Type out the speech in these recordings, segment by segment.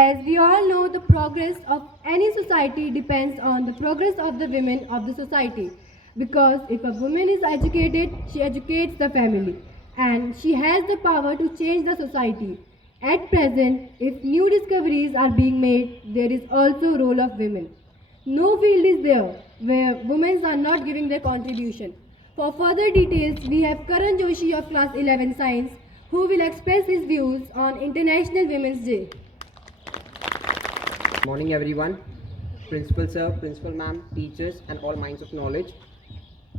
As we all know, the progress of any society depends on the progress of the women of the society. Because if a woman is educated, she educates the family and she has the power to change the society. At present, if new discoveries are being made, there is also role of women. No field is there where women are not giving their contribution. For further details, we have Karan Joshi of class 11 science who will express his views on International Women's Day. Morning everyone, Principal Sir, Principal Ma'am, teachers and all minds of knowledge.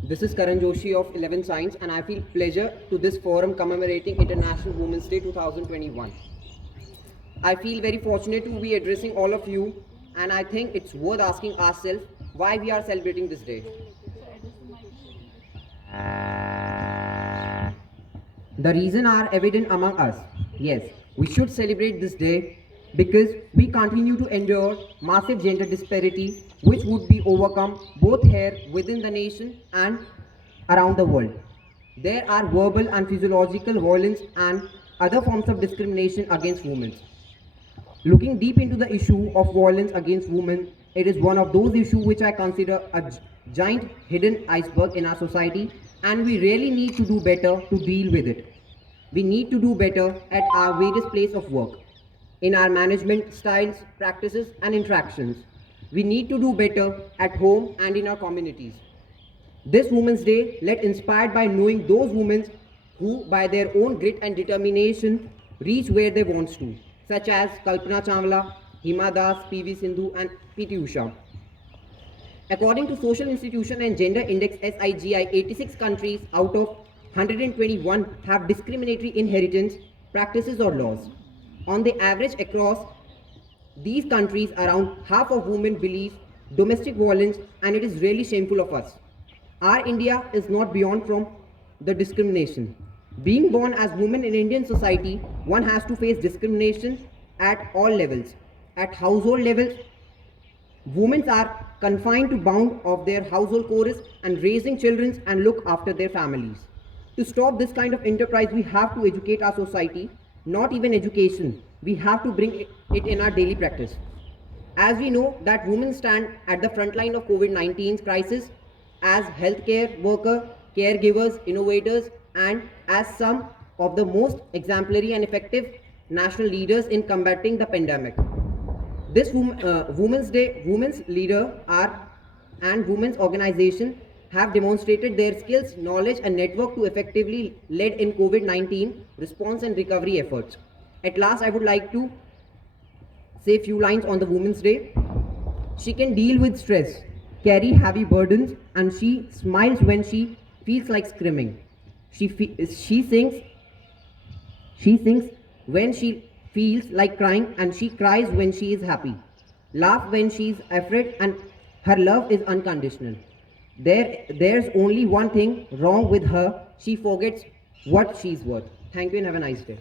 This is Karan Joshi of 11 Science and I feel pleasure to this forum commemorating International Women's Day 2021. I feel very fortunate to be addressing all of you and I think it's worth asking ourselves why we are celebrating this day. The reasons are evident among us. Yes, we should celebrate this day because we continue to endure massive gender disparity which would be overcome both here within the nation and around the world. There are verbal and physiological violence and other forms of discrimination against women. Looking deep into the issue of violence against women, it is one of those issues which I consider a giant hidden iceberg in our society and we really need to do better to deal with it. We need to do better at our various places of work, in our management styles, practices and interactions. We need to do better at home and in our communities. This Women's Day let inspired by knowing those women who by their own grit and determination reach where they want to, such as Kalpana Chawla, Hima Das, PV Sindhu and PT Usha. According to Social Institution and Gender Index SIGI, 86 countries out of 121 have discriminatory inheritance practices or laws. On the average across these countries, around half of women believe domestic violence and it is really shameful of us. Our India is not beyond from the discrimination. Being born as women in Indian society, one has to face discrimination at all levels. At household levels, women are confined to bound of their household chores and raising children and look after their families. To stop this kind of enterprise, we have to educate our society. Not even education, we have to bring it in our daily practice. As we know that women stand at the front line of COVID-19 crisis as healthcare workers, caregivers, innovators and as some of the most exemplary and effective national leaders in combating the pandemic. This Women's Day, women's leader and women's organization have demonstrated their skills, knowledge and network to effectively lead in COVID-19 response and recovery efforts. At last, I would like to say a few lines on the Women's Day. She can deal with stress, carry heavy burdens and she smiles when she feels like screaming. She sings when she feels like crying and she cries when she is happy. Laugh when she is afraid and her love is unconditional. There's only one thing wrong with her. She forgets what she's worth. Thank you and have a nice day.